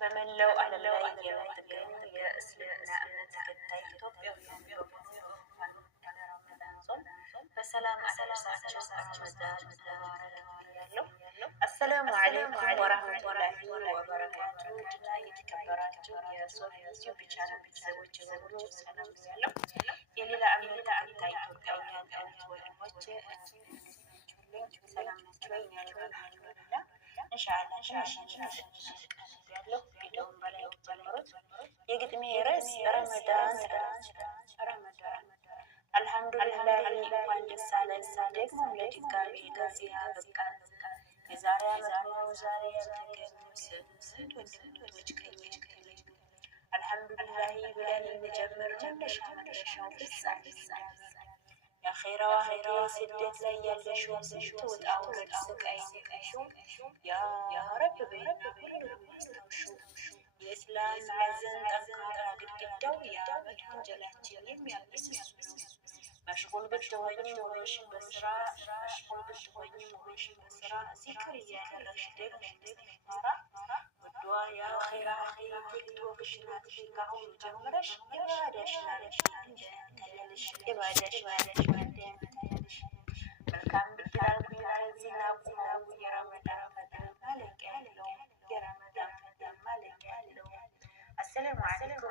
በመላው ዓለም ላይ የምትገኙ የእስልምና እምነት ተከታይ ኢትዮጵያውያን በሙሉ ረመዳን ጾም በሰላም አደረሳችሁ። ረመዳን ሙባረክ ያለው። አሰላሙ አለይኩም ወራህመቱላሂ ወበረካቱ። ድና የተከበራችሁ የሶፊ ዩቲዩብ ቻናል ቤተሰቦች በሙሉ ሰላም ያለው። የሌላ እምነት ተከታይ ኢትዮጵያውያን ወንድሞቼ ሰላም ናችሁ ወይ? አልሐምዱሊላህ ኢንሻአላህ ያለው ቪዲዮውን በላይ ጀምሩት። የግጥሜ ርዕስ ረመዳን። አልሐምዱሊላህ እንኳን ደስ አለን። ደግሞ ለድጋሚ ለዚህ አበቃን። የዛሬ ዓመት ነው ዛሬ ያልተገኙ ስንት ወንድሞች ከኛ ተለዩ። አልሐምዱሊላህ ብለን እንጀምር መነሻው ፍጻሜ የአኼራዋ ሄዶ ስደት ላይ ያለሽው ስንት ውጣ ውረድ ስቃይ ሲቀሽው ያ ረብ በይና ሁሉንም አስታውሽው። የእስላም ሐዘን ጠንካራ ግድግዳው የዓመት ወንጀላችን የሚያብስ እሱ ነው። መሽጉል ብትሆኚ ኑሮሽን በስራ ዚክር እያደረግሽ ደግመሽ ስትማራ ውዷ የአኼራ ቲክቶክሽን አትሽን ካሁኑ ጀምረሽ ኢባዳሽን መልካም ብትላል ዚና ቁመው የረመዳን ፈተና ማለቂያ ያለው አሰላሙ አለይኩም